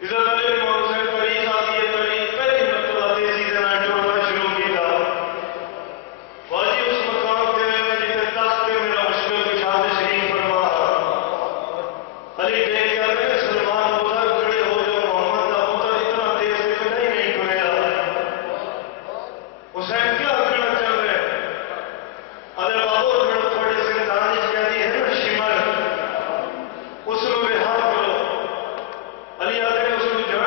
عزت علی امام حسین تاریخ آتی ہے، تاریخ پہلی مرتبہ تیزی سے نہ ٹورنا شروع کیا واجی اس مقام پہ جتنے تخت پہ میرا مشکل کی شاد شریف فرما علی دیکھ کر میرے سلمان ادھر کھڑے ہو جو محمد کا ادھر اتنا تیز سے نہیں ٹوریا حسین کیا کرنا چل رہے ادھر بابو میرے تھوڑے سے دانش کہتی ہے نا شمر اس میں ہاتھ کرو علی آتے ہیں اس میں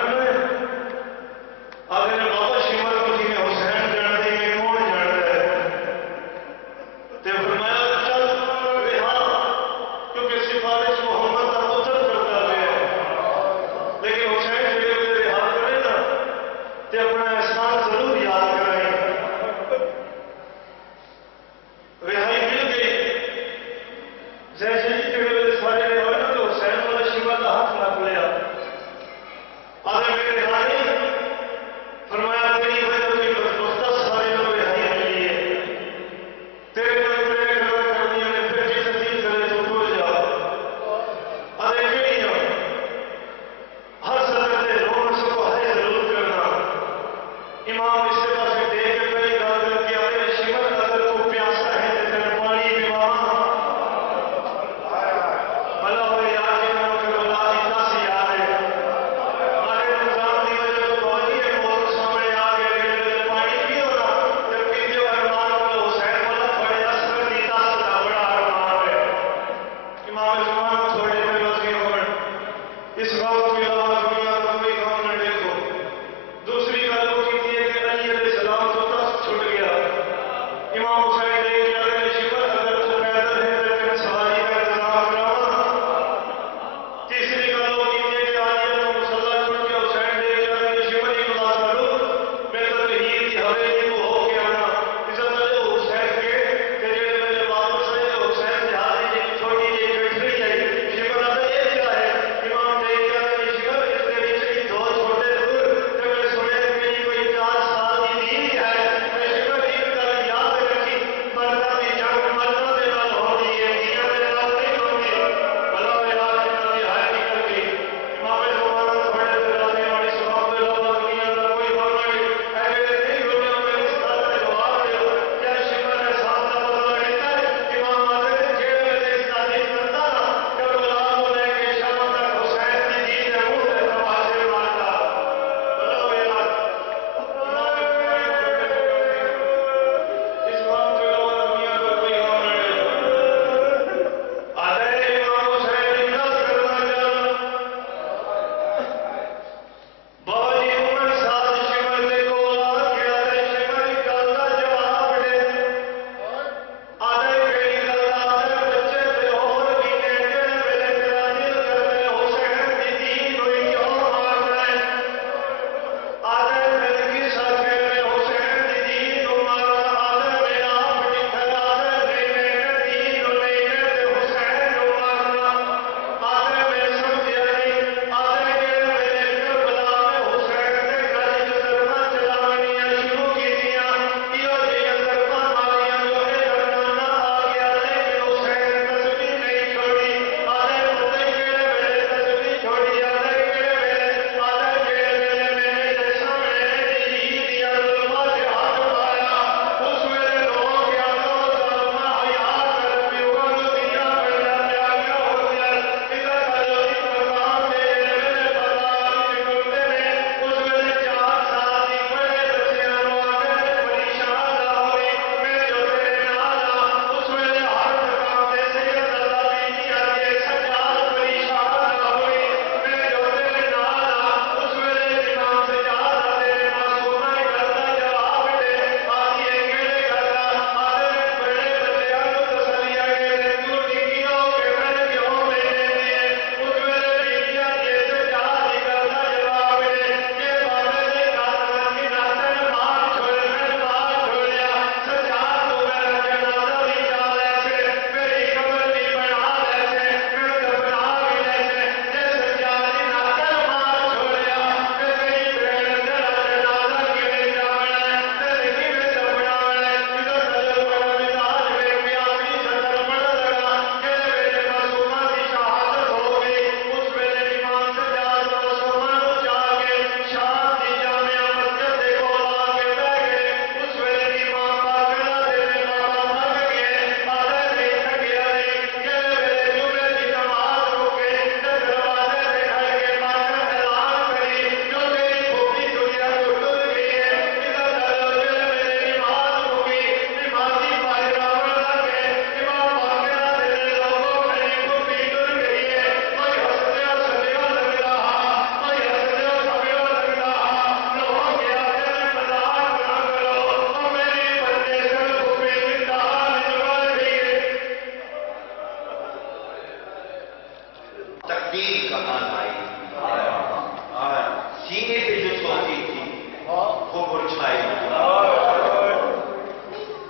سینے پہ جو سوتی تھی وہ مرجھائی،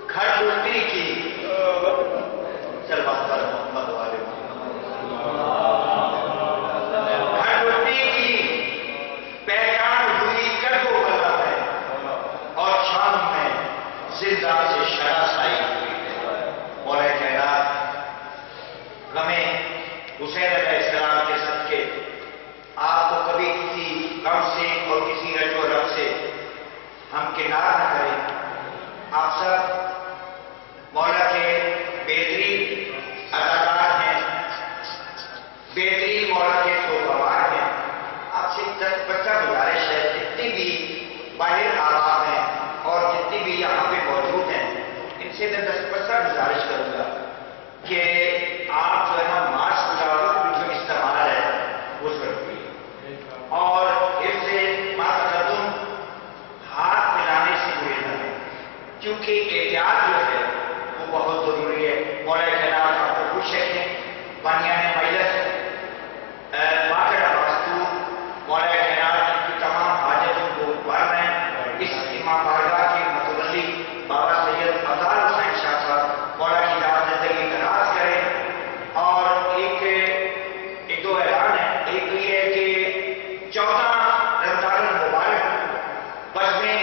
گھر ٹوٹنے کی سلمان پر محمد والے گھر ٹوٹنے کی پہچان ہوئی کر وہ بنا ہے، اور شام میں زندہ سے شراسائی ہوئی ہے۔ مولا کائنات غمیں حسین علیہ السلام کے صدقے آپ کو کبھی کسی غم سے اور کسی رنج و رب سے ہم کنار نہ کریں۔ آپ سب مولا کے بہترین اداکار ہیں، بہترین مولا کے سوگوار ہیں۔ آپ سے بچہ گزارش ہے، جتنے بھی باہر آباد ہیں اور جتنے بھی یہاں پہ موجود ہیں، ان سے میں بچہ گزارش کروں گا کہ آپ جو ہے نا ماسک جو استعمال ہے وہ ضروری ہے، اور اس سے تقدم ہاتھ ملانے سے برے نہ ہے، کیونکہ احتیاط جو ہے وہ بہت ضروری ہے۔ مولا کائنات آپ کو خوش رکھیں، بانیان مجلس واقعہ واستو مولا کائنات ان کی تمام حاجتوں کو بھر رہے ہیں۔ اس امام بارگاہ کے متولی بابا سید افضال حسین شاہ صاحب مولا کی ذات زندگی دراز کریں، اور ایک دو اعلان ہے۔ ایک تو یہ ہے کہ 14 رمضان المبارک بس میں